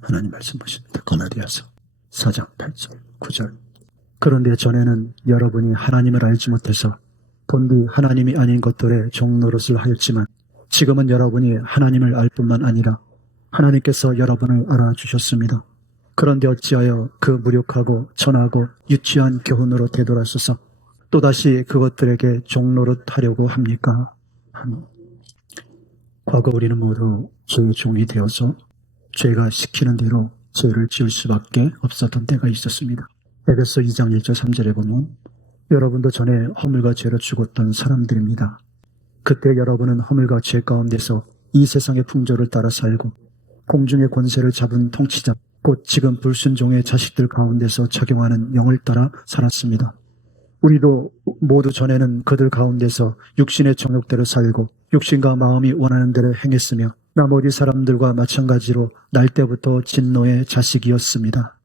하나님 말씀 보십니다. 거라디아서 4장 8절 9절. 그런데 전에는 여러분이 하나님을 알지 못해서 본디 하나님이 아닌 것들의 종노릇을 하였지만 지금은 여러분이 하나님을 알 뿐만 아니라 하나님께서 여러분을 알아주셨습니다. 그런데 어찌하여 그 무력하고 천하고 유치한 교훈으로 되돌아서서 또다시 그것들에게 종노릇하려고 합니까? 과거 우리는 모두 죄의 종이 되어서 죄가 시키는 대로 죄를 지을 수밖에 없었던 때가 있었습니다. 에베소 2장 1절 3절에 보면 여러분도 전에 허물과 죄로 죽었던 사람들입니다. 그때 여러분은 허물과 죄 가운데서 이 세상의 풍조를 따라 살고 공중의 권세를 잡은 통치자 곧 지금 불순종의 자식들 가운데서 작용하는 영을 따라 살았습니다. 우리도 모두 전에는 그들 가운데서 육신의 정욕대로 살고 육신과 마음이 원하는 대로 행했으며 나머지 사람들과 마찬가지로 날 때부터 진노의 자식이었습니다.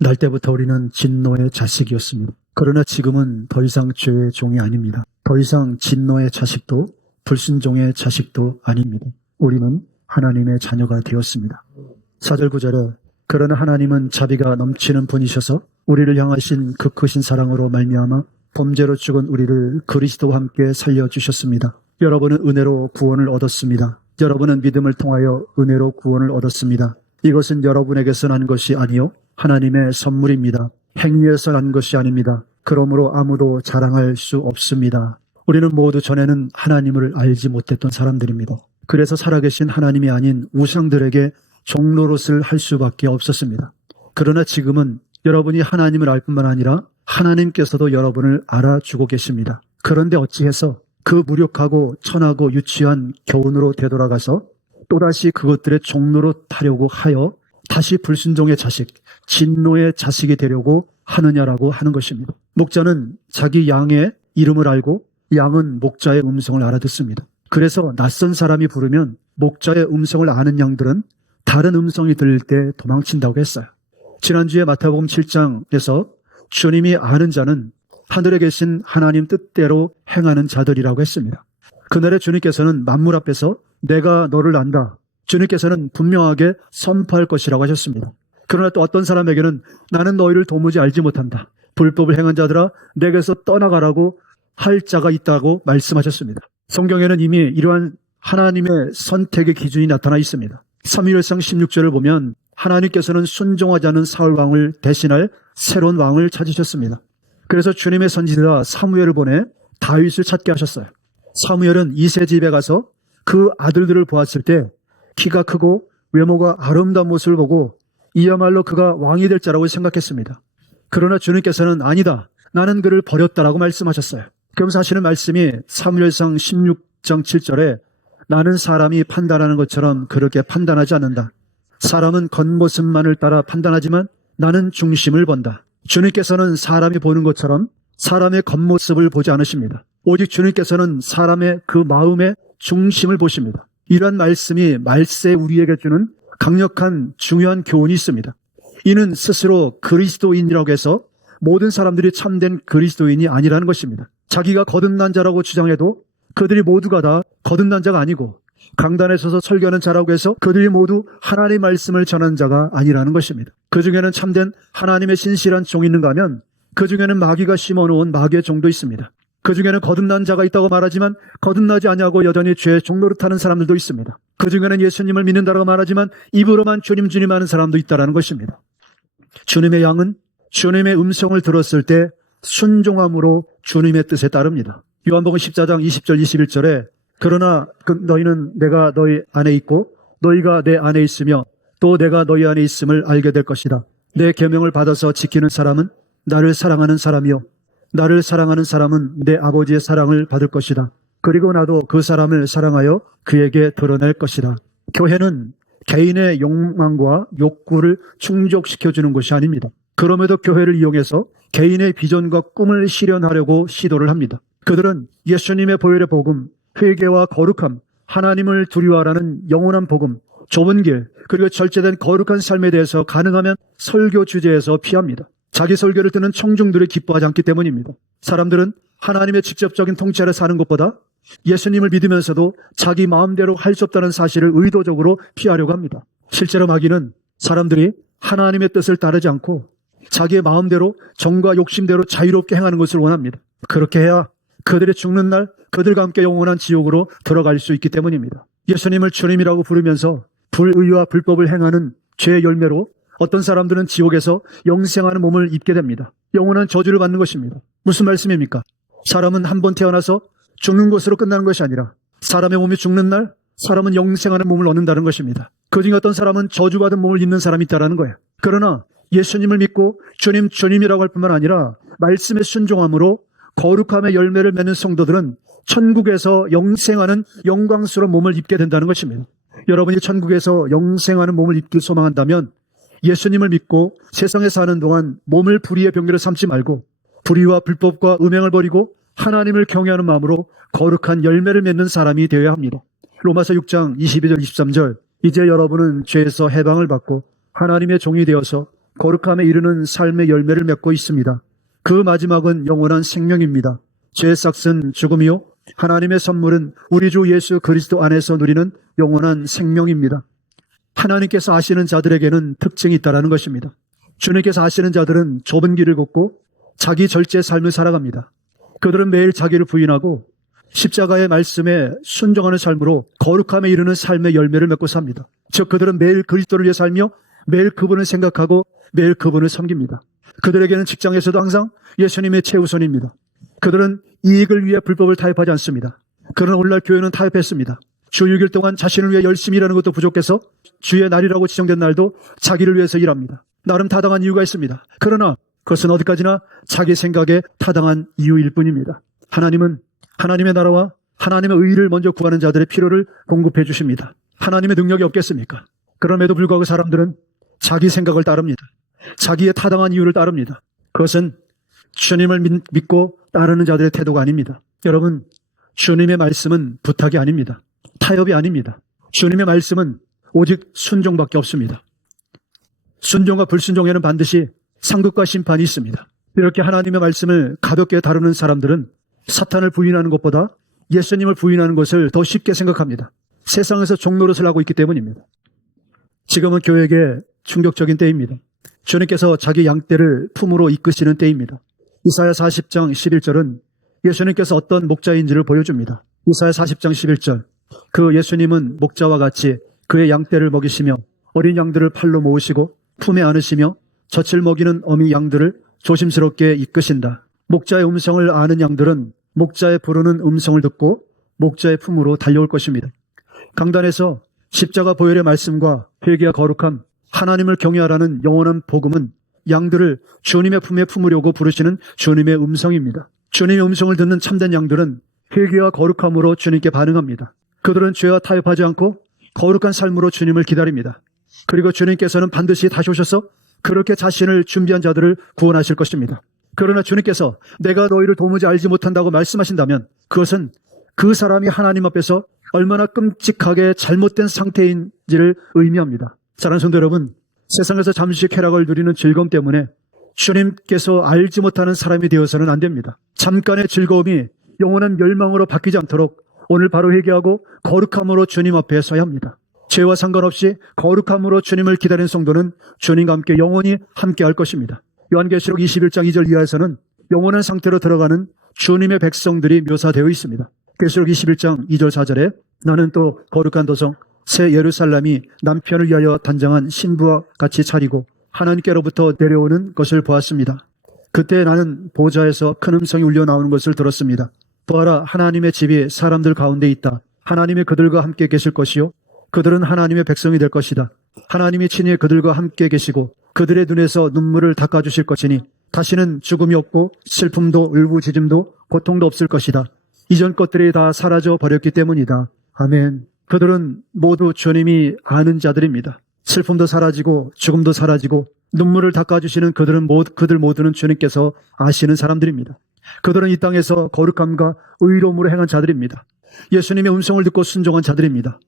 날 때부터 우리는 진노의 자식이었습니다. 그러나 지금은 더 이상 죄의 종이 아닙니다. 더 이상 진노의 자식도 불순종의 자식도 아닙니다. 우리는 하나님의 자녀가 되었습니다. 4절 9절에 그러나 하나님은 자비가 넘치는 분이셔서 우리를 향하신 그 크신 사랑으로 말미암아 범죄로 죽은 우리를 그리스도와 함께 살려주셨습니다. 여러분은 은혜로 구원을 얻었습니다. 여러분은 믿음을 통하여 은혜로 구원을 얻었습니다. 이것은 여러분에게서 난 것이 아니요 하나님의 선물입니다. 행위에서 난 것이 아닙니다. 그러므로 아무도 자랑할 수 없습니다. 우리는 모두 전에는 하나님을 알지 못했던 사람들입니다. 그래서 살아계신 하나님이 아닌 우상들에게 종노릇을 할 수밖에 없었습니다. 그러나 지금은 여러분이 하나님을 알 뿐만 아니라 하나님께서도 여러분을 알아주고 계십니다. 그런데 어찌해서 그 무력하고 천하고 유치한 교훈으로 되돌아가서 또다시 그것들의 종노릇하려고 하여 다시 불순종의 자식, 진노의 자식이 되려고 하느냐라고 하는 것입니다. 목자는 자기 양의 이름을 알고 양은 목자의 음성을 알아듣습니다. 그래서 낯선 사람이 부르면 목자의 음성을 아는 양들은 다른 음성이 들릴 때 도망친다고 했어요. 지난주에 마태복음 7장에서 주님이 아는 자는 하늘에 계신 하나님 뜻대로 행하는 자들이라고 했습니다. 그날에 주님께서는 만물 앞에서 내가 너를 안다. 주님께서는 분명하게 선포할 것이라고 하셨습니다. 그러나 또 어떤 사람에게는 나는 너희를 도무지 알지 못한다. 불법을 행한 자들아 내게서 떠나가라고 할 자가 있다고 말씀하셨습니다. 성경에는 이미 이러한 하나님의 선택의 기준이 나타나 있습니다. 사무엘상 16절을 보면 하나님께서는 순종하지 않은 사울 왕을 대신할 새로운 왕을 찾으셨습니다. 그래서 주님의 선지자 사무엘을 보내 다윗을 찾게 하셨어요. 사무엘은 이새 집에 가서 그 아들들을 보았을 때 키가 크고 외모가 아름다운 모습을 보고 이야말로 그가 왕이 될 자라고 생각했습니다. 그러나 주님께서는 아니다. 나는 그를 버렸다라고 말씀하셨어요. 그러면서 하시는 말씀이 사무엘상 16장 7절에 나는 사람이 판단하는 것처럼 그렇게 판단하지 않는다. 사람은 겉모습만을 따라 판단하지만 나는 중심을 본다. 주님께서는 사람이 보는 것처럼 사람의 겉모습을 보지 않으십니다. 오직 주님께서는 사람의 그 마음의 중심을 보십니다. 이러한 말씀이 말세 우리에게 주는 강력한 중요한 교훈이 있습니다. 이는 스스로 그리스도인이라고 해서 모든 사람들이 참된 그리스도인이 아니라는 것입니다. 자기가 거듭난 자라고 주장해도 그들이 모두가 다 거듭난 자가 아니고 강단에 서서 설교하는 자라고 해서 그들이 모두 하나님의 말씀을 전하는 자가 아니라는 것입니다. 그 중에는 참된 하나님의 신실한 종이 있는가 하면 그 중에는 마귀가 심어놓은 마귀의 종도 있습니다. 그 중에는 거듭난 자가 있다고 말하지만 거듭나지 아니하고 여전히 죄의 종노릇하는 사람들도 있습니다. 그 중에는 예수님을 믿는다고 말하지만 입으로만 주님 주님 하는 사람도 있다는 것입니다. 주님의 양은 주님의 음성을 들었을 때 순종함으로 주님의 뜻에 따릅니다. 요한복음 14장 20절 21절에 그러나 너희는 내가 너희 안에 있고 너희가 내 안에 있으며 또 내가 너희 안에 있음을 알게 될 것이다. 내 계명을 받아서 지키는 사람은 나를 사랑하는 사람이요 나를 사랑하는 사람은 내 아버지의 사랑을 받을 것이다. 그리고 나도 그 사람을 사랑하여 그에게 드러낼 것이다. 교회는 개인의 욕망과 욕구를 충족시켜주는 것이 아닙니다. 그럼에도 교회를 이용해서 개인의 비전과 꿈을 실현하려고 시도를 합니다. 그들은 예수님의 보혈의 복음, 회개와 거룩함, 하나님을 두려워하라는 영원한 복음, 좁은 길, 그리고 절제된 거룩한 삶에 대해서 가능하면 설교 주제에서 피합니다. 자기 설교를 듣는 청중들이 기뻐하지 않기 때문입니다. 사람들은 하나님의 직접적인 통치 아래 사는 것보다 예수님을 믿으면서도 자기 마음대로 할 수 없다는 사실을 의도적으로 피하려고 합니다. 실제로 마귀는 사람들이 하나님의 뜻을 따르지 않고 자기의 마음대로 정과 욕심대로 자유롭게 행하는 것을 원합니다. 그렇게 해야 그들이 죽는 날 그들과 함께 영원한 지옥으로 들어갈 수 있기 때문입니다. 예수님을 주님이라고 부르면서 불의와 불법을 행하는 죄의 열매로 어떤 사람들은 지옥에서 영생하는 몸을 입게 됩니다. 영원한 저주를 받는 것입니다. 무슨 말씀입니까? 사람은 한 번 태어나서 죽는 것으로 끝나는 것이 아니라 사람의 몸이 죽는 날 사람은 영생하는 몸을 얻는다는 것입니다. 그중에 어떤 사람은 저주받은 몸을 입는 사람이 있다는 거예요. 그러나 예수님을 믿고 주님이라고 할 뿐만 아니라 말씀에 순종함으로 거룩함의 열매를 맺는 성도들은 천국에서 영생하는 영광스러운 몸을 입게 된다는 것입니다. 여러분이 천국에서 영생하는 몸을 입길 소망한다면 예수님을 믿고 세상에 사는 동안 몸을 불의의 병기로 삼지 말고 불의와 불법과 음행을 버리고 하나님을 경외하는 마음으로 거룩한 열매를 맺는 사람이 되어야 합니다. 로마서 6장 22절 23절 이제 여러분은 죄에서 해방을 받고 하나님의 종이 되어서 거룩함에 이르는 삶의 열매를 맺고 있습니다. 그 마지막은 영원한 생명입니다. 죄의 삭은 죽음이요 하나님의 선물은 우리 주 예수 그리스도 안에서 누리는 영원한 생명입니다. 하나님께서 아시는 자들에게는 특징이 있다는 것입니다. 주님께서 아시는 자들은 좁은 길을 걷고 자기 절제의 삶을 살아갑니다. 그들은 매일 자기를 부인하고 십자가의 말씀에 순종하는 삶으로 거룩함에 이르는 삶의 열매를 맺고 삽니다. 즉 그들은 매일 그리스도를 위해 살며 매일 그분을 생각하고 매일 그분을 섬깁니다. 그들에게는 직장에서도 항상 예수님의 최우선입니다. 그들은 이익을 위해 불법을 타협하지 않습니다. 그러나 오늘날 교회는 타협했습니다. 주 6일 동안 자신을 위해 열심히 일하는 것도 부족해서 주의 날이라고 지정된 날도 자기를 위해서 일합니다. 나름 타당한 이유가 있습니다. 그러나 그것은 어디까지나 자기 생각에 타당한 이유일 뿐입니다. 하나님은 하나님의 나라와 하나님의 의를 먼저 구하는 자들의 필요를 공급해 주십니다. 하나님의 능력이 없겠습니까? 그럼에도 불구하고 사람들은 자기 생각을 따릅니다. 자기의 타당한 이유를 따릅니다. 그것은 주님을 믿고 따르는 자들의 태도가 아닙니다. 여러분, 주님의 말씀은 부탁이 아닙니다. 타협이 아닙니다. 주님의 말씀은 오직 순종밖에 없습니다. 순종과 불순종에는 반드시 상급과 심판이 있습니다. 이렇게 하나님의 말씀을 가볍게 다루는 사람들은 사탄을 부인하는 것보다 예수님을 부인하는 것을 더 쉽게 생각합니다. 세상에서 종노릇을 하고 있기 때문입니다. 지금은 교회에게 충격적인 때입니다. 주님께서 자기 양떼를 품으로 이끄시는 때입니다. 이사야 40장 11절은 예수님께서 어떤 목자인지를 보여줍니다. 이사야 40장 11절 그 예수님은 목자와 같이 그의 양떼를 먹이시며 어린 양들을 팔로 모으시고 품에 안으시며 젖을 먹이는 어미 양들을 조심스럽게 이끄신다. 목자의 음성을 아는 양들은 목자의 부르는 음성을 듣고 목자의 품으로 달려올 것입니다. 강단에서 십자가 보혈의 말씀과 회개와 거룩함, 하나님을 경외하라는 영원한 복음은 양들을 주님의 품에 품으려고 부르시는 주님의 음성입니다. 주님의 음성을 듣는 참된 양들은 회개와 거룩함으로 주님께 반응합니다. 그들은 죄와 타협하지 않고 거룩한 삶으로 주님을 기다립니다. 그리고 주님께서는 반드시 다시 오셔서 그렇게 자신을 준비한 자들을 구원하실 것입니다. 그러나 주님께서 내가 너희를 도무지 알지 못한다고 말씀하신다면 그것은 그 사람이 하나님 앞에서 얼마나 끔찍하게 잘못된 상태인지를 의미합니다. 사랑하는 성도 여러분, 세상에서 잠시 쾌락을 누리는 즐거움 때문에 주님께서 알지 못하는 사람이 되어서는 안 됩니다. 잠깐의 즐거움이 영원한 멸망으로 바뀌지 않도록 오늘 바로 회개하고 거룩함으로 주님 앞에 서야 합니다. 죄와 상관없이 거룩함으로 주님을 기다리는 성도는 주님과 함께 영원히 함께 할 것입니다. 요한계시록 21장 2절 이하에서는 영원한 상태로 들어가는 주님의 백성들이 묘사되어 있습니다. 계시록 21장 2절 4절에 나는 또 거룩한 도성 새 예루살렘이 남편을 위하여 단장한 신부와 같이 차리고 하나님께로부터 내려오는 것을 보았습니다. 그때 나는 보좌에서 큰 음성이 울려 나오는 것을 들었습니다. 보아라, 하나님의 집이 사람들 가운데 있다. 하나님이 그들과 함께 계실 것이요 그들은 하나님의 백성이 될 것이다. 하나님이 친히 그들과 함께 계시고 그들의 눈에서 눈물을 닦아주실 것이니 다시는 죽음이 없고 슬픔도 울부짖음도 고통도 없을 것이다. 이전 것들이 다 사라져 버렸기 때문이다. 아멘. 그들은 모두 주님이 아는 자들입니다. 슬픔도 사라지고 죽음도 사라지고 눈물을 닦아주시는 그들 모두는 주님께서 아시는 사람들입니다. 그들은 이 땅에서 거룩함과 의로움으로 행한 자들입니다. 예수님의 음성을 듣고 순종한 자들입니다.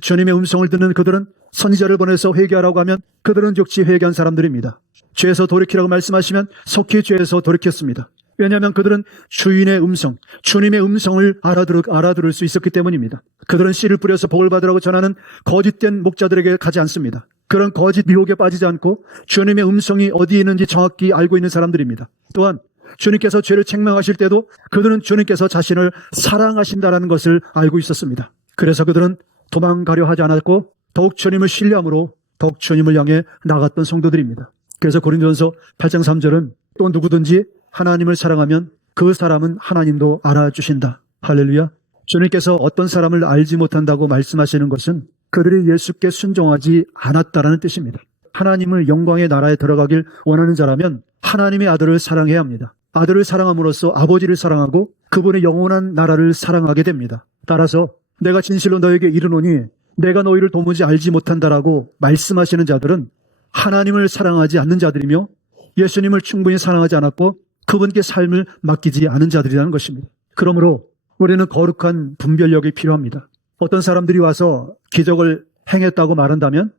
주님의 음성을 듣는 그들은 선지자를 보내서 회개하라고 하면 그들은 즉시 회개한 사람들입니다. 죄에서 돌이키라고 말씀하시면 속히 죄에서 돌이켰습니다. 왜냐하면 그들은 주인의 음성, 주님의 음성을 알아들을 수 있었기 때문입니다. 그들은 씨를 뿌려서 복을 받으라고 전하는 거짓된 목자들에게 가지 않습니다. 그런 거짓 미혹에 빠지지 않고 주님의 음성이 어디에 있는지 정확히 알고 있는 사람들입니다. 또한 주님께서 죄를 책망하실 때도 그들은 주님께서 자신을 사랑하신다라는 것을 알고 있었습니다. 그래서 그들은 도망가려 하지 않았고 더욱 주님을 신뢰함으로 더욱 주님을 향해 나갔던 성도들입니다. 그래서 고린도전서 8장 3절은 또 누구든지 하나님을 사랑하면 그 사람은 하나님도 알아주신다. 할렐루야. 주님께서 어떤 사람을 알지 못한다고 말씀하시는 것은 그들이 예수께 순종하지 않았다라는 뜻입니다. 하나님을 영광의 나라에 들어가길 원하는 자라면 하나님의 아들을 사랑해야 합니다. 아들을 사랑함으로써 아버지를 사랑하고 그분의 영원한 나라를 사랑하게 됩니다. 따라서 내가 진실로 너에게 이르노니 내가 너희를 도무지 알지 못한다라고 말씀하시는 자들은 하나님을 사랑하지 않는 자들이며 예수님을 충분히 사랑하지 않았고 그분께 삶을 맡기지 않은 자들이라는 것입니다. 그러므로 우리는 거룩한 분별력이 필요합니다. 어떤 사람들이 와서 기적을 행했다고 말한다면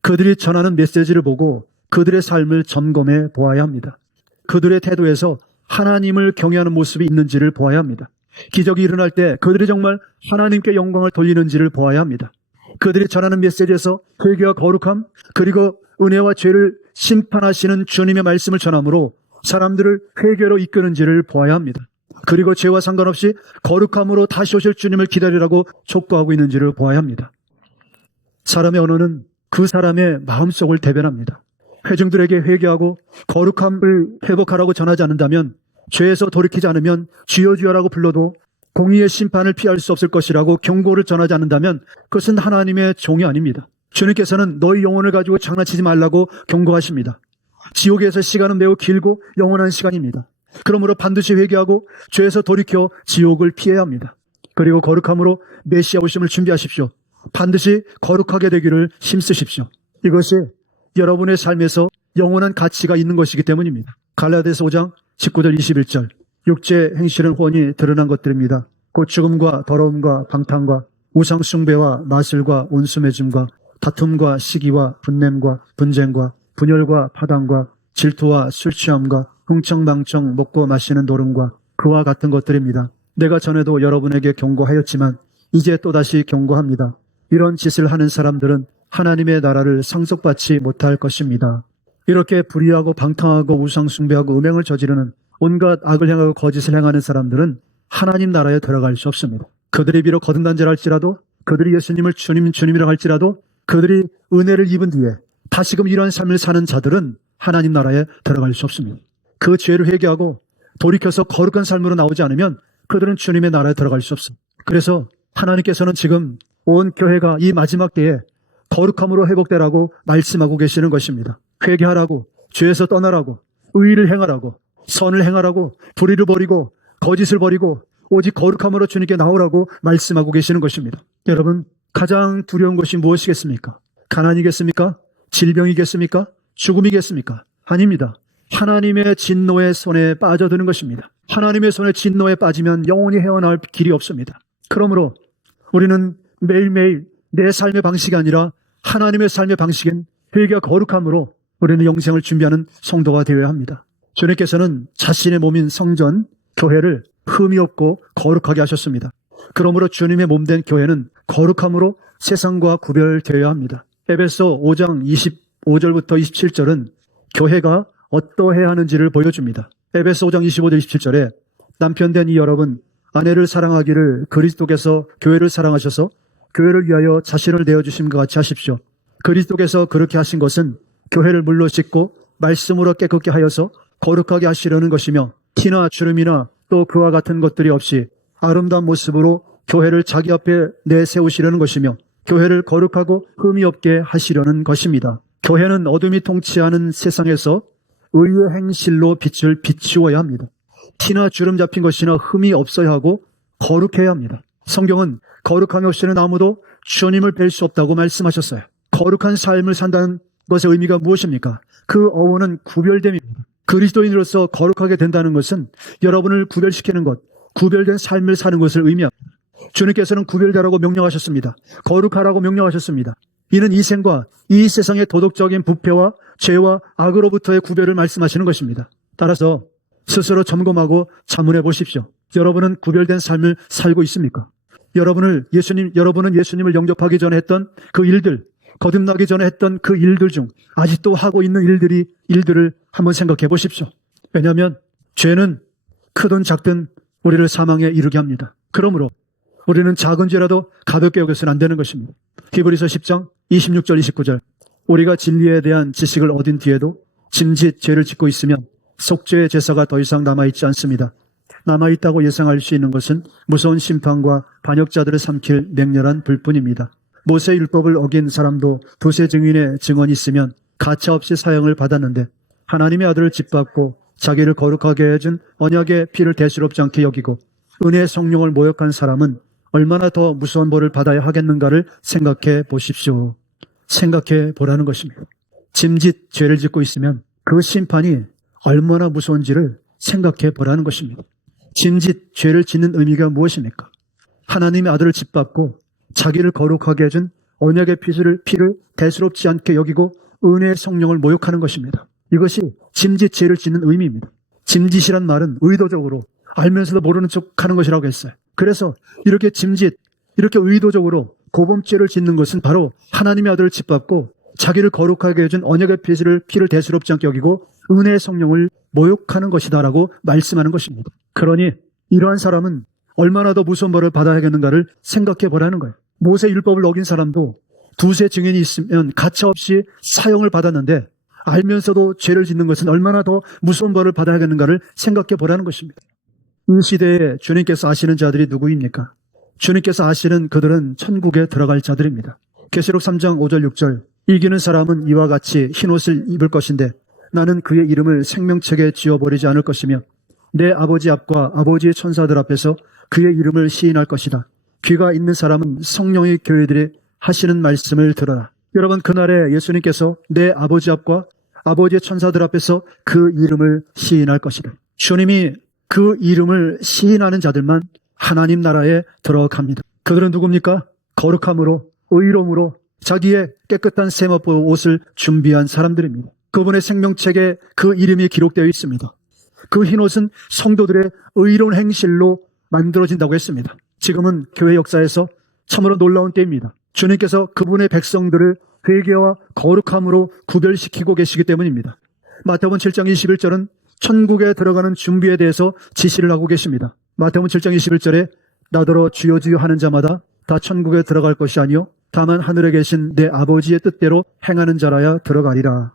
그들이 전하는 메시지를 보고 그들의 삶을 점검해 보아야 합니다. 그들의 태도에서 하나님을 경외하는 모습이 있는지를 보아야 합니다. 기적이 일어날 때 그들이 정말 하나님께 영광을 돌리는지를 보아야 합니다. 그들이 전하는 메시지에서 회개와 거룩함 그리고 은혜와 죄를 심판하시는 주님의 말씀을 전함으로 사람들을 회개로 이끄는지를 보아야 합니다. 그리고 죄와 상관없이 거룩함으로 다시 오실 주님을 기다리라고 촉구하고 있는지를 보아야 합니다. 사람의 언어는 그 사람의 마음속을 대변합니다. 회중들에게 회개하고 거룩함을 회복하라고 전하지 않는다면 죄에서 돌이키지 않으면 주여 주여라고 불러도 공의의 심판을 피할 수 없을 것이라고 경고를 전하지 않는다면 그것은 하나님의 종이 아닙니다. 주님께서는 너희 영혼을 가지고 장난치지 말라고 경고하십니다. 지옥에서 시간은 매우 길고 영원한 시간입니다. 그러므로 반드시 회개하고 죄에서 돌이켜 지옥을 피해야 합니다. 그리고 거룩함으로 메시아 오심을 준비하십시오. 반드시 거룩하게 되기를 힘쓰십시오. 이것이 여러분의 삶에서 영원한 가치가 있는 것이기 때문입니다. 갈라디아서 5장 19절 21절 육체 행실은 훤히 드러난 것들입니다. 곧 죽음과 더러움과 방탕과 우상 숭배와 마술과 온수매짐과 다툼과 시기와 분냄과 분쟁과 분열과 파당과 질투와 술취함과 흥청망청 먹고 마시는 노름과 그와 같은 것들입니다. 내가 전에도 여러분에게 경고하였지만 이제 또다시 경고합니다. 이런 짓을 하는 사람들은 하나님의 나라를 상속받지 못할 것입니다. 이렇게 불의하고 방탕하고 우상 숭배하고 음행을 저지르는 온갖 악을 행하고 거짓을 행하는 사람들은 하나님 나라에 들어갈 수 없습니다. 그들이 비록 거듭난 자라 할지라도 그들이 예수님을 주님이라고 할지라도 그들이 은혜를 입은 뒤에 다시금 이런 삶을 사는 자들은 하나님 나라에 들어갈 수 없습니다. 그 죄를 회개하고 돌이켜서 거룩한 삶으로 나오지 않으면 그들은 주님의 나라에 들어갈 수 없습니다. 그래서 하나님께서는 지금 온 교회가 이 마지막 때에 거룩함으로 회복되라고 말씀하고 계시는 것입니다. 회개하라고, 죄에서 떠나라고, 의의를 행하라고, 선을 행하라고, 불의를 버리고 거짓을 버리고 오직 거룩함으로 주님께 나오라고 말씀하고 계시는 것입니다. 여러분, 가장 두려운 것이 무엇이겠습니까? 가난이겠습니까? 질병이겠습니까? 죽음이겠습니까? 아닙니다. 하나님의 진노의 손에 빠져드는 것입니다. 하나님의 손에 진노에 빠지면 영원히 헤어나올 길이 없습니다. 그러므로 우리는 매일매일 내 삶의 방식이 아니라 하나님의 삶의 방식인 회개와 거룩함으로 우리는 영생을 준비하는 성도가 되어야 합니다. 주님께서는 자신의 몸인 성전, 교회를 흠이 없고 거룩하게 하셨습니다. 그러므로 주님의 몸된 교회는 거룩함으로 세상과 구별되어야 합니다. 에베소 5장 25절부터 27절은 교회가 어떠해야 하는지를 보여줍니다. 에베소 5장 25절 27절에 남편된 이 여러분 아내를 사랑하기를 그리스도께서 교회를 사랑하셔서 교회를 위하여 자신을 내어주심과 같이 하십시오. 그리스도께서 그렇게 하신 것은 교회를 물로 씻고 말씀으로 깨끗게 하여서 거룩하게 하시려는 것이며 티나 주름이나 또 그와 같은 것들이 없이 아름다운 모습으로 교회를 자기 앞에 내세우시려는 것이며 교회를 거룩하고 흠이 없게 하시려는 것입니다. 교회는 어둠이 통치하는 세상에서 의의 행실로 빛을 비추어야 합니다. 티나 주름 잡힌 것이나 흠이 없어야 하고 거룩해야 합니다. 성경은 거룩함이 없이는 아무도 주님을 뵐 수 없다고 말씀하셨어요. 거룩한 삶을 산다는 것의 의미가 무엇입니까? 그 어원은 구별됨입니다. 그리스도인으로서 거룩하게 된다는 것은 여러분을 구별시키는 것, 구별된 삶을 사는 것을 의미합니다. 주님께서는 구별되라고 명령하셨습니다. 거룩하라고 명령하셨습니다. 이는 이 생과 이 세상의 도덕적인 부패와 죄와 악으로부터의 구별을 말씀하시는 것입니다. 따라서 스스로 점검하고 자문해 보십시오. 여러분은 구별된 삶을 살고 있습니까? 여러분은 예수님을 영접하기 전에 했던 그 일들, 거듭나기 전에 했던 그 일들 중 아직도 하고 있는 일들을 한번 생각해 보십시오. 왜냐하면 죄는 크든 작든 우리를 사망에 이르게 합니다. 그러므로 우리는 작은 죄라도 가볍게 여겨서는 안 되는 것입니다. 히브리서 10장 26절 29절 우리가 진리에 대한 지식을 얻은 뒤에도 짐짓 죄를 짓고 있으면 속죄의 제사가 더 이상 남아있지 않습니다. 남아있다고 예상할 수 있는 것은 무서운 심판과 반역자들을 삼킬 맹렬한 불뿐입니다. 모세 율법을 어긴 사람도 두세 증인의 증언이 있으면 가차없이 사형을 받았는데 하나님의 아들을 짓밟고 자기를 거룩하게 해준 언약의 피를 대수롭지 않게 여기고 은혜의 성령을 모욕한 사람은 얼마나 더 무서운 벌을 받아야 하겠는가를 생각해 보십시오. 생각해 보라는 것입니다. 짐짓 죄를 짓고 있으면 그 심판이 얼마나 무서운지를 생각해 보라는 것입니다. 짐짓 죄를 짓는 의미가 무엇입니까? 하나님의 아들을 짓밟고 자기를 거룩하게 해준 언약의 피를 대수롭지 않게 여기고 은혜의 성령을 모욕하는 것입니다. 이것이 짐짓 죄를 짓는 의미입니다. 짐짓이란 말은 의도적으로 알면서도 모르는 척하는 것이라고 했어요. 그래서 이렇게 이렇게 의도적으로 고범죄를 짓는 것은 바로 하나님의 아들을 짓밟고 자기를 거룩하게 해준 언약의 피를 대수롭지 않게 여기고 은혜의 성령을 모욕하는 것이다라고 말씀하는 것입니다. 그러니 이러한 사람은 얼마나 더 무서운 벌을 받아야겠는가를 생각해 보라는 거예요. 모세 율법을 어긴 사람도 두세 증인이 있으면 가차없이 사형을 받았는데 알면서도 죄를 짓는 것은 얼마나 더 무서운 벌을 받아야겠는가를 생각해 보라는 것입니다. 이 시대에 주님께서 아시는 자들이 누구입니까? 주님께서 아시는 그들은 천국에 들어갈 자들입니다. 계시록 3장 5절 6절 이기는 사람은 이와 같이 흰옷을 입을 것인데 나는 그의 이름을 생명책에 지워버리지 않을 것이며 내 아버지 앞과 아버지의 천사들 앞에서 그의 이름을 시인할 것이다. 귀가 있는 사람은 성령의 교회들이 하시는 말씀을 들어라. 여러분, 그날에 예수님께서 내 아버지 앞과 아버지의 천사들 앞에서 그 이름을 시인할 것이다. 주님이 그 이름을 시인하는 자들만 하나님 나라에 들어갑니다. 그들은 누굽니까? 거룩함으로, 의로움으로 자기의 깨끗한 세마포 옷을 준비한 사람들입니다. 그분의 생명책에 그 이름이 기록되어 있습니다. 그 흰옷은 성도들의 의로운 행실로 만들어진다고 했습니다. 지금은 교회 역사에서 참으로 놀라운 때입니다. 주님께서 그분의 백성들을 회개와 거룩함으로 구별시키고 계시기 때문입니다. 마태복음 7장 21절은 천국에 들어가는 준비에 대해서 지시를 하고 계십니다. 마태복음 7장 21절에 나더러 주여 주여 하는 자마다 다 천국에 들어갈 것이 아니요 다만 하늘에 계신 내 아버지의 뜻대로 행하는 자라야 들어가리라.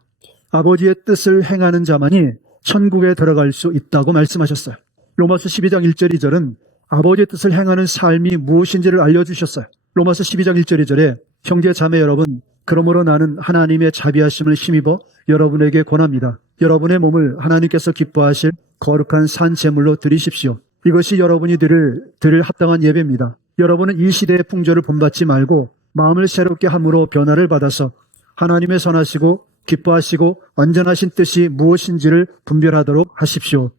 아버지의 뜻을 행하는 자만이 천국에 들어갈 수 있다고 말씀하셨어요. 로마서 12장 1절 2절은 아버지의 뜻을 행하는 삶이 무엇인지를 알려주셨어요. 로마서 12장 1절 2절에 형제 자매 여러분, 그러므로 나는 하나님의 자비하심을 힘입어 여러분에게 권합니다. 여러분의 몸을 하나님께서 기뻐하실 거룩한 산 제물로 드리십시오. 이것이 여러분이 드릴 합당한 예배입니다. 여러분은 이 시대의 풍조를 본받지 말고 마음을 새롭게 함으로 변화를 받아서 하나님의 선하시고 기뻐하시고 완전하신 뜻이 무엇인지를 분별하도록 하십시오.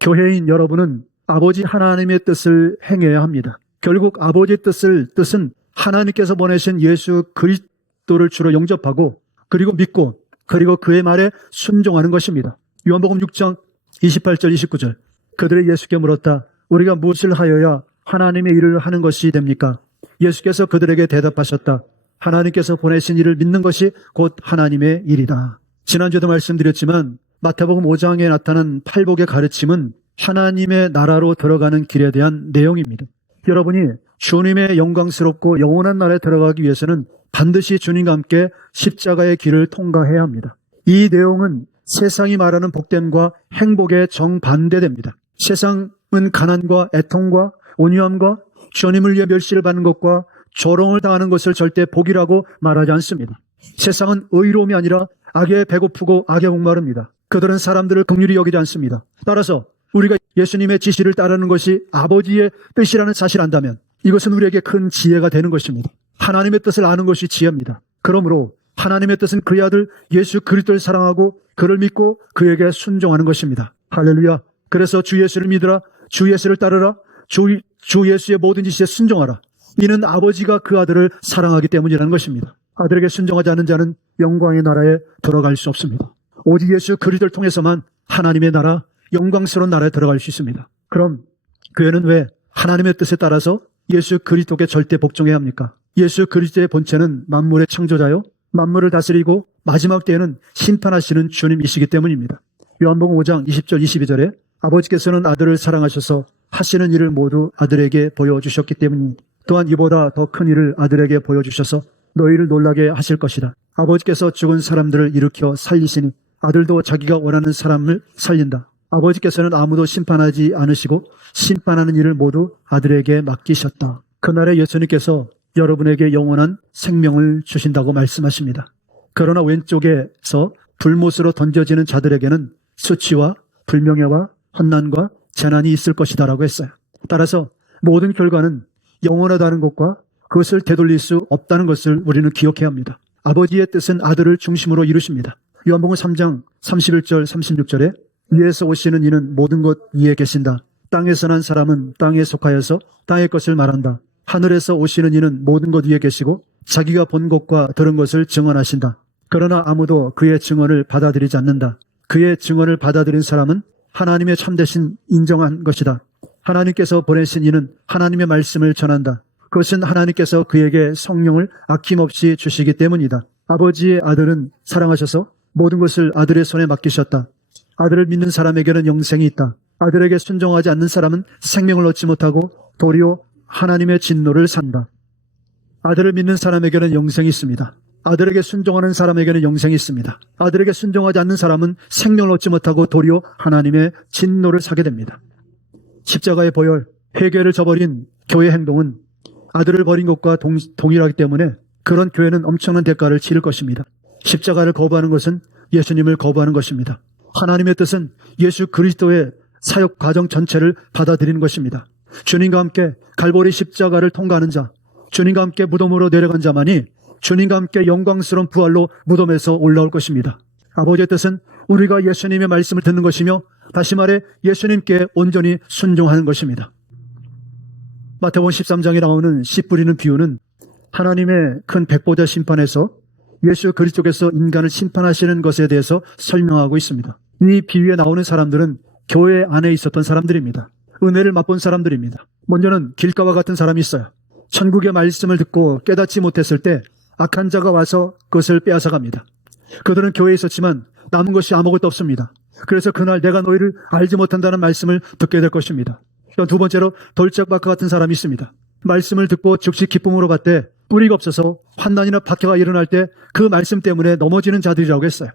교회인 여러분은 아버지 하나님의 뜻을 행해야 합니다. 결국 아버지의 뜻은 하나님께서 보내신 예수 그리스도를 주로 영접하고 그리고 믿고 그리고 그의 말에 순종하는 것입니다. 요한복음 6장 28절 29절 그들이 예수께 물었다. 우리가 무엇을 하여야 하나님의 일을 하는 것이 됩니까? 예수께서 그들에게 대답하셨다. 하나님께서 보내신 일을 믿는 것이 곧 하나님의 일이다. 지난주에도 말씀드렸지만 마태복음 5장에 나타난 팔복의 가르침은 하나님의 나라로 들어가는 길에 대한 내용입니다. 여러분이 주님의 영광스럽고 영원한 나라에 들어가기 위해서는 반드시 주님과 함께 십자가의 길을 통과해야 합니다. 이 내용은 세상이 말하는 복됨과 행복에 정반대됩니다. 세상은 가난과 애통과 온유함과 주님을 위해 멸시를 받는 것과 조롱을 당하는 것을 절대 복이라고 말하지 않습니다. 세상은 의로움이 아니라 악에 배고프고 악에 목마릅니다. 그들은 사람들을 긍휼히 여기지 않습니다. 따라서 우리가 예수님의 지시를 따르는 것이 아버지의 뜻이라는 사실을 안다면 이것은 우리에게 큰 지혜가 되는 것입니다. 하나님의 뜻을 아는 것이 지혜입니다. 그러므로 하나님의 뜻은 그의 아들 예수 그리스도를 사랑하고 그를 믿고 그에게 순종하는 것입니다. 할렐루야. 그래서 주 예수를 믿으라. 주 예수를 따르라. 주 예수의 모든 지시에 순종하라. 이는 아버지가 그 아들을 사랑하기 때문이라는 것입니다. 아들에게 순종하지 않는 자는 영광의 나라에 들어갈 수 없습니다. 오직 예수 그리스도를 통해서만 하나님의 나라, 영광스러운 나라에 들어갈 수 있습니다. 그럼 교회는 왜 하나님의 뜻에 따라서 예수 그리스도께 절대 복종해야 합니까? 예수 그리스도의 본체는 만물의 창조자요 만물을 다스리고 마지막 때에는 심판하시는 주님이시기 때문입니다. 요한복음 5장 20절 22절에 아버지께서는 아들을 사랑하셔서 하시는 일을 모두 아들에게 보여주셨기 때문입니다. 또한 이보다 더 큰 일을 아들에게 보여주셔서 너희를 놀라게 하실 것이다. 아버지께서 죽은 사람들을 일으켜 살리시니 아들도 자기가 원하는 사람을 살린다. 아버지께서는 아무도 심판하지 않으시고 심판하는 일을 모두 아들에게 맡기셨다. 그날에 예수님께서 여러분에게 영원한 생명을 주신다고 말씀하십니다. 그러나 왼쪽에서 불못으로 던져지는 자들에게는 수치와 불명예와 환난과 재난이 있을 것이다 라고 했어요. 따라서 모든 결과는 영원하다는 것과 그것을 되돌릴 수 없다는 것을 우리는 기억해야 합니다. 아버지의 뜻은 아들을 중심으로 이루십니다. 요한복음 3장 31절 36절에 위에서 오시는 이는 모든 것 위에 계신다. 땅에서 난 사람은 땅에 속하여서 땅의 것을 말한다. 하늘에서 오시는 이는 모든 것 위에 계시고 자기가 본 것과 들은 것을 증언하신다. 그러나 아무도 그의 증언을 받아들이지 않는다. 그의 증언을 받아들인 사람은 하나님의 참되신 인정한 것이다. 하나님께서 보내신 이는 하나님의 말씀을 전한다. 그것은 하나님께서 그에게 성령을 아낌없이 주시기 때문이다. 아버지의 아들은 사랑하셔서 모든 것을 아들의 손에 맡기셨다. 아들을 믿는 사람에게는 영생이 있다. 아들에게 순종하지 않는 사람은 생명을 얻지 못하고 도리어 하나님의 진노를 산다. 아들을 믿는 사람에게는 영생이 있습니다. 아들에게 순종하는 사람에게는 영생이 있습니다. 아들에게 순종하지 않는 사람은 생명을 얻지 못하고 도리어 하나님의 진노를 사게 됩니다. 십자가의 보혈, 회개를 저버린 교회 행동은 아들을 버린 것과 동일하기 때문에 그런 교회는 엄청난 대가를 치를 것입니다. 십자가를 거부하는 것은 예수님을 거부하는 것입니다. 하나님의 뜻은 예수 그리스도의 사역 과정 전체를 받아들이는 것입니다. 주님과 함께 갈보리 십자가를 통과하는 자, 주님과 함께 무덤으로 내려간 자만이 주님과 함께 영광스러운 부활로 무덤에서 올라올 것입니다. 아버지의 뜻은 우리가 예수님의 말씀을 듣는 것이며 다시 말해 예수님께 온전히 순종하는 것입니다. 마태복음 13장에 나오는 씨 뿌리는 비유는 하나님의 큰 백보자 심판에서 예수 그리스도께서 인간을 심판하시는 것에 대해서 설명하고 있습니다. 이 비유에 나오는 사람들은 교회 안에 있었던 사람들입니다. 은혜를 맛본 사람들입니다. 먼저는 길가와 같은 사람이 있어요. 천국의 말씀을 듣고 깨닫지 못했을 때 악한 자가 와서 그것을 빼앗아갑니다. 그들은 교회에 있었지만 남은 것이 아무것도 없습니다. 그래서 그날 내가 너희를 알지 못한다는 말씀을 듣게 될 것입니다. 두 번째로 돌짝박과 같은 사람이 있습니다. 말씀을 듣고 즉시 기쁨으로 받되 뿌리가 없어서 환난이나 박해가 일어날 때 그 말씀 때문에 넘어지는 자들이라고 했어요.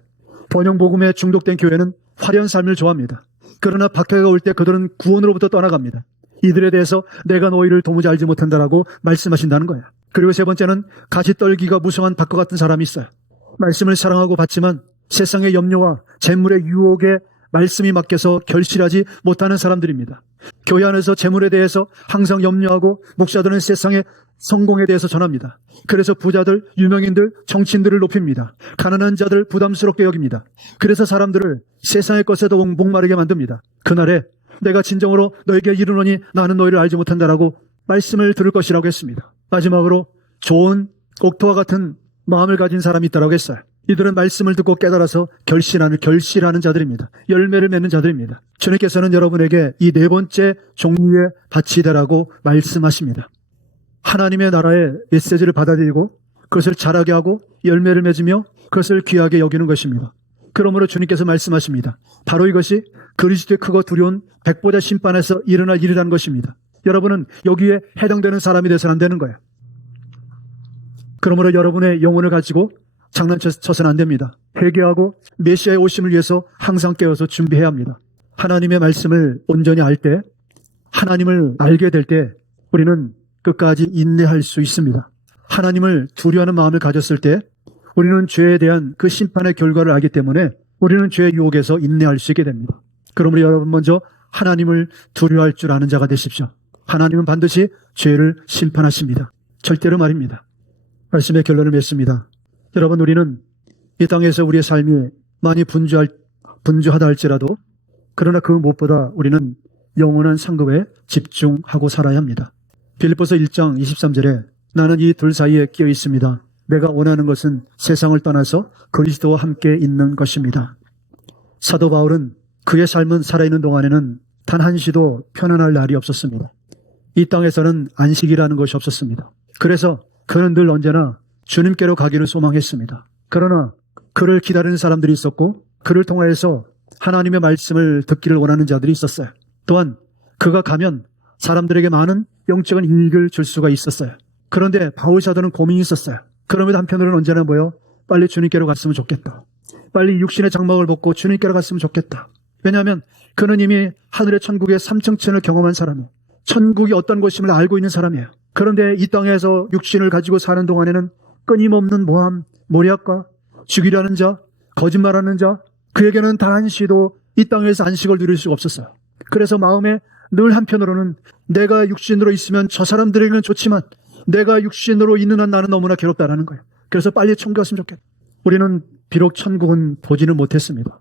번영복음에 중독된 교회는 화려한 삶을 좋아합니다. 그러나 박해가 올 때 그들은 구원으로부터 떠나갑니다. 이들에 대해서 내가 너희를 도무지 알지 못한다라고 말씀하신다는 거예요. 그리고 세 번째는 가시떨기가 무성한 박과 같은 사람이 있어요. 말씀을 사랑하고 받지만 세상의 염려와 재물의 유혹에 말씀이 맡겨서 결실하지 못하는 사람들입니다. 교회 안에서 재물에 대해서 항상 염려하고 목사들은 세상의 성공에 대해서 전합니다. 그래서 부자들, 유명인들, 정치인들을 높입니다. 가난한 자들 부담스럽게 여깁니다. 그래서 사람들을 세상의 것에도 목마르게 만듭니다. 그날에 내가 진정으로 너에게 이르노니 나는 너희를 알지 못한다라고 말씀을 들을 것이라고 했습니다. 마지막으로 좋은 옥토와 같은 마음을 가진 사람이 있다고 했어요. 이들은 말씀을 듣고 깨달아서 결실하는 자들입니다. 열매를 맺는 자들입니다. 주님께서는 여러분에게 이 네 번째 종류의 밭이 되라고 말씀하십니다. 하나님의 나라의 메시지를 받아들이고 그것을 자라게 하고 열매를 맺으며 그것을 귀하게 여기는 것입니다. 그러므로 주님께서 말씀하십니다. 바로 이것이 그리스도의 크고 두려운 백보자 심판에서 일어날 일이라는 것입니다. 여러분은 여기에 해당되는 사람이 되어서는 안 되는 거예요. 그러므로 여러분의 영혼을 가지고 장난쳐서는 안 됩니다. 회개하고 메시아의 오심을 위해서 항상 깨어서 준비해야 합니다. 하나님의 말씀을 온전히 알 때, 하나님을 알게 될 때 우리는 끝까지 인내할 수 있습니다. 하나님을 두려워하는 마음을 가졌을 때 우리는 죄에 대한 그 심판의 결과를 알기 때문에 우리는 죄의 유혹에서 인내할 수 있게 됩니다. 그러므로 여러분 먼저 하나님을 두려워할 줄 아는 자가 되십시오. 하나님은 반드시 죄를 심판하십니다. 절대로 말입니다. 말씀의 결론을 맺습니다. 여러분, 우리는 이 땅에서 우리의 삶이 많이 분주하다 할지라도 그러나 그 무엇보다 우리는 영원한 상급에 집중하고 살아야 합니다. 빌립보서 1장 23절에 나는 이 둘 사이에 끼어 있습니다. 내가 원하는 것은 세상을 떠나서 그리스도와 함께 있는 것입니다. 사도 바울은 그의 삶은 살아있는 동안에는 단 한시도 편안할 날이 없었습니다. 이 땅에서는 안식이라는 것이 없었습니다. 그래서 그는 늘 언제나 주님께로 가기를 소망했습니다. 그러나 그를 기다리는 사람들이 있었고 그를 통하여서 하나님의 말씀을 듣기를 원하는 자들이 있었어요. 또한 그가 가면 사람들에게 많은 영적인 이익을 줄 수가 있었어요. 그런데 바울 사도는 고민이 있었어요. 그럼에도 한편으로는 언제나 빨리 주님께로 갔으면 좋겠다. 빨리 육신의 장막을 벗고 주님께로 갔으면 좋겠다. 왜냐하면 그는 이미 하늘의 천국의 삼층천을 경험한 사람이에요. 천국이 어떤 곳임을 알고 있는 사람이에요. 그런데 이 땅에서 육신을 가지고 사는 동안에는 끊임없는 모함, 모략과 죽이려는 자, 거짓말하는 자, 그에게는 단 한 시도 이 땅에서 안식을 누릴 수가 없었어요. 그래서 마음에 늘 한편으로는 내가 육신으로 있으면 저 사람들에게는 좋지만 내가 육신으로 있는 한 나는 너무나 괴롭다라는 거예요. 그래서 빨리 천국 갔으면 좋겠다. 우리는 비록 천국은 보지는 못했습니다.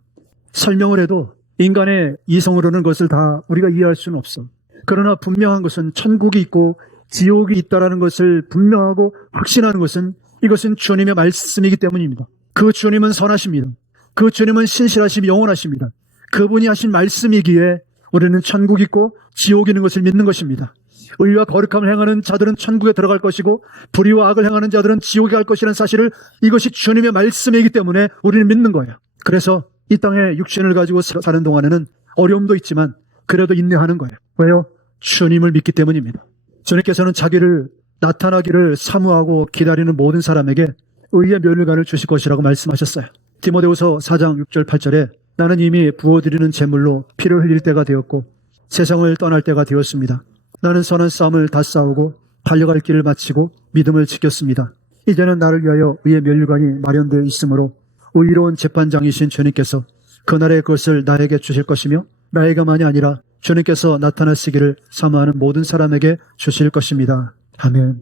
설명을 해도 인간의 이성으로는 그것을 다 우리가 이해할 수는 없어. 그러나 분명한 것은 천국이 있고 지옥이 있다라는 것을 분명하고 확신하는 것은 이것은 주님의 말씀이기 때문입니다. 그 주님은 선하십니다. 그 주님은 신실하시며 영원하십니다. 그분이 하신 말씀이기에 우리는 천국이 있고 지옥이 있는 것을 믿는 것입니다. 의와 거룩함을 행하는 자들은 천국에 들어갈 것이고 불의와 악을 행하는 자들은 지옥에 갈 것이라는 사실을 이것이 주님의 말씀이기 때문에 우리는 믿는 거예요. 그래서 이 땅에 육신을 가지고 사는 동안에는 어려움도 있지만 그래도 인내하는 거예요. 왜요? 주님을 믿기 때문입니다. 주님께서는 자기를 나타나기를 사모하고 기다리는 모든 사람에게 의의 멸류관을 주실 것이라고 말씀하셨어요. 디모데후서 4장 6절 8절에 나는 이미 부어드리는 제물로 피를 흘릴 때가 되었고 세상을 떠날 때가 되었습니다. 나는 선한 싸움을 다 싸우고 달려갈 길을 마치고 믿음을 지켰습니다. 이제는 나를 위하여 의의 멸류관이 마련되어 있으므로 의로운 재판장이신 주님께서 그날의 것을 나에게 주실 것이며 나에게만이 아니라 주님께서 나타나시기를 사모하는 모든 사람에게 주실 것입니다. 아멘.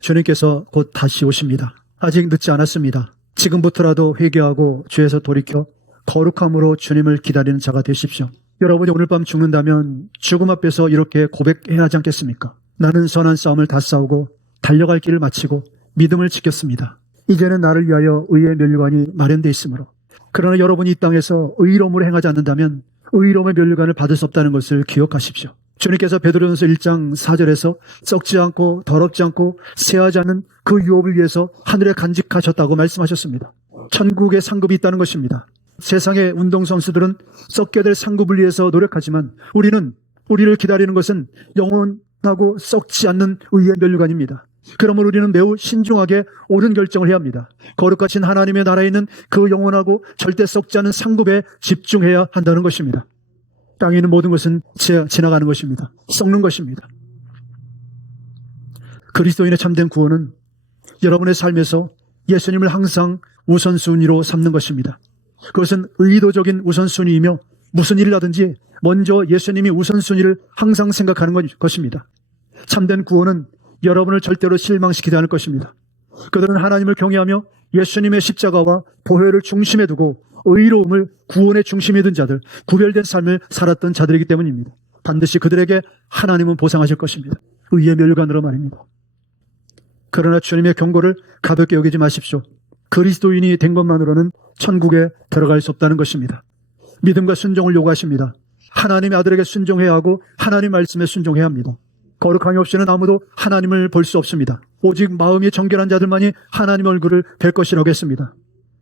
주님께서 곧 다시 오십니다. 아직 늦지 않았습니다. 지금부터라도 회개하고 죄에서 돌이켜 거룩함으로 주님을 기다리는 자가 되십시오. 여러분이 오늘 밤 죽는다면 죽음 앞에서 이렇게 고백해야 하지 않겠습니까? 나는 선한 싸움을 다 싸우고 달려갈 길을 마치고 믿음을 지켰습니다. 이제는 나를 위하여 의의 멸류관이 마련되어 있으므로. 그러나 여러분이 이 땅에서 의로움으로 행하지 않는다면 의로움의 멸류관을 받을 수 없다는 것을 기억하십시오. 주님께서 베드로전서 1장 4절에서 썩지 않고 더럽지 않고 쇠하지 않는 그 유업을 위해서 하늘에 간직하셨다고 말씀하셨습니다. 천국에 상급이 있다는 것입니다. 세상의 운동선수들은 썩게 될 상급을 위해서 노력하지만 우리를 기다리는 것은 영원하고 썩지 않는 의의 멸류관입니다. 그러므로 우리는 매우 신중하게 옳은 결정을 해야 합니다. 거룩하신 하나님의 나라에 있는 그 영원하고 절대 썩지 않은 상급에 집중해야 한다는 것입니다. 땅에 있는 모든 것은 지나가는 것입니다. 썩는 것입니다. 그리스도인의 참된 구원은 여러분의 삶에서 예수님을 항상 우선순위로 삼는 것입니다. 그것은 의도적인 우선순위이며 무슨 일을 하든지 먼저 예수님이 우선순위를 항상 생각하는 것입니다. 참된 구원은 여러분을 절대로 실망시키지 않을 것입니다. 그들은 하나님을 경외하며 예수님의 십자가와 보혈을 중심에 두고 의로움을 구원의 중심에 둔 자들, 구별된 삶을 살았던 자들이기 때문입니다. 반드시 그들에게 하나님은 보상하실 것입니다. 의의 멸관으로 말입니다. 그러나 주님의 경고를 가볍게 여기지 마십시오. 그리스도인이 된 것만으로는 천국에 들어갈 수 없다는 것입니다. 믿음과 순종을 요구하십니다. 하나님의 아들에게 순종해야 하고 하나님 말씀에 순종해야 합니다. 거룩함이 없이는 아무도 하나님을 볼 수 없습니다. 오직 마음이 정결한 자들만이 하나님 얼굴을 뵐 것이라고 했습니다.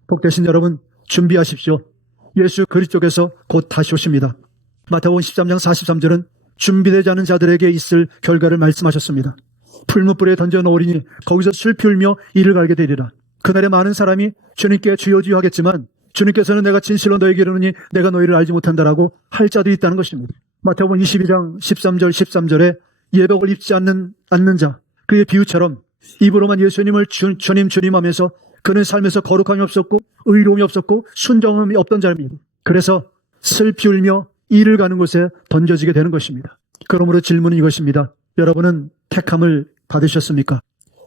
복되신 여러분, 준비하십시오. 예수 그리스도께서 곧 다시 오십니다. 마태복음 13장 43절은 준비되지 않은 자들에게 있을 결과를 말씀하셨습니다. 풀무불에 던져 놓으리니 거기서 슬피 울며 이를 갈게 되리라. 그날에 많은 사람이 주님께 주여 주여 하겠지만 주님께서는 내가 진실로 너에게 이르노니 내가 너희를 알지 못한다라고 할 자들이 있다는 것입니다. 마태복음 22장 13절에 예복을 입지 않는 자, 그의 비유처럼 입으로만 예수님을 주님 하면서 그는 삶에서 거룩함이 없었고 의로움이 없었고 순종함이 없던 자입니다. 그래서 슬피 울며 이를 가는 곳에 던져지게 되는 것입니다. 그러므로 질문은 이것입니다. 여러분은 택함을 받으셨습니까?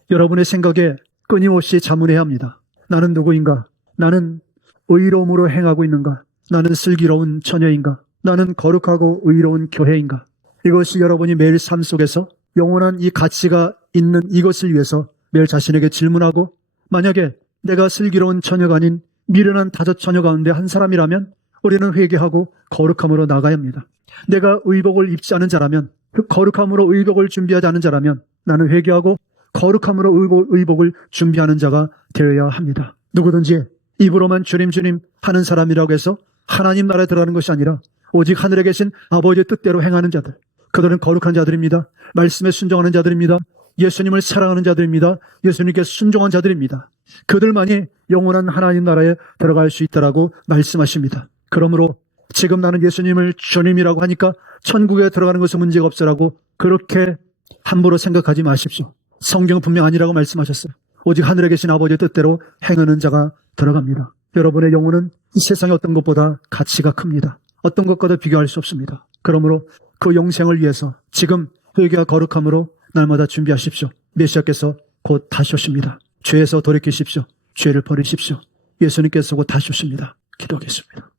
여러분의 생각에 끊임없이 자문해야 합니다. 나는 누구인가? 나는 의로움으로 행하고 있는가? 나는 슬기로운 처녀인가? 나는 거룩하고 의로운 교회인가? 이것이 여러분이 매일 삶 속에서 영원한 이 가치가 있는 이것을 위해서 매일 자신에게 질문하고, 만약에 내가 슬기로운 처녀가 아닌 미련한 다섯 처녀 가운데 한 사람이라면 우리는 회개하고 거룩함으로 나가야 합니다. 내가 의복을 입지 않은 자라면, 그 거룩함으로 의복을 준비하지 않은 자라면 나는 회개하고 거룩함으로 의복을 준비하는 자가 되어야 합니다. 누구든지 입으로만 주님 주님 하는 사람이라고 해서 하나님 나라에 들어가는 것이 아니라 오직 하늘에 계신 아버지의 뜻대로 행하는 자들, 그들은 거룩한 자들입니다. 말씀에 순종하는 자들입니다. 예수님을 사랑하는 자들입니다. 예수님께 순종한 자들입니다. 그들만이 영원한 하나님 나라에 들어갈 수 있다라고 말씀하십니다. 그러므로 지금 나는 예수님을 주님이라고 하니까 천국에 들어가는 것은 문제가 없어라고 그렇게 함부로 생각하지 마십시오. 성경은 분명 아니라고 말씀하셨어요. 오직 하늘에 계신 아버지의 뜻대로 행하는 자가 들어갑니다. 여러분의 영혼은 이 세상의 어떤 것보다 가치가 큽니다. 어떤 것과도 비교할 수 없습니다. 그러므로 그 영생을 위해서 지금 회개와 거룩함으로 날마다 준비하십시오. 메시아께서 곧 다시 오십니다. 죄에서 돌이키십시오. 죄를 버리십시오. 예수님께서 곧 다시 오십니다. 기도하겠습니다.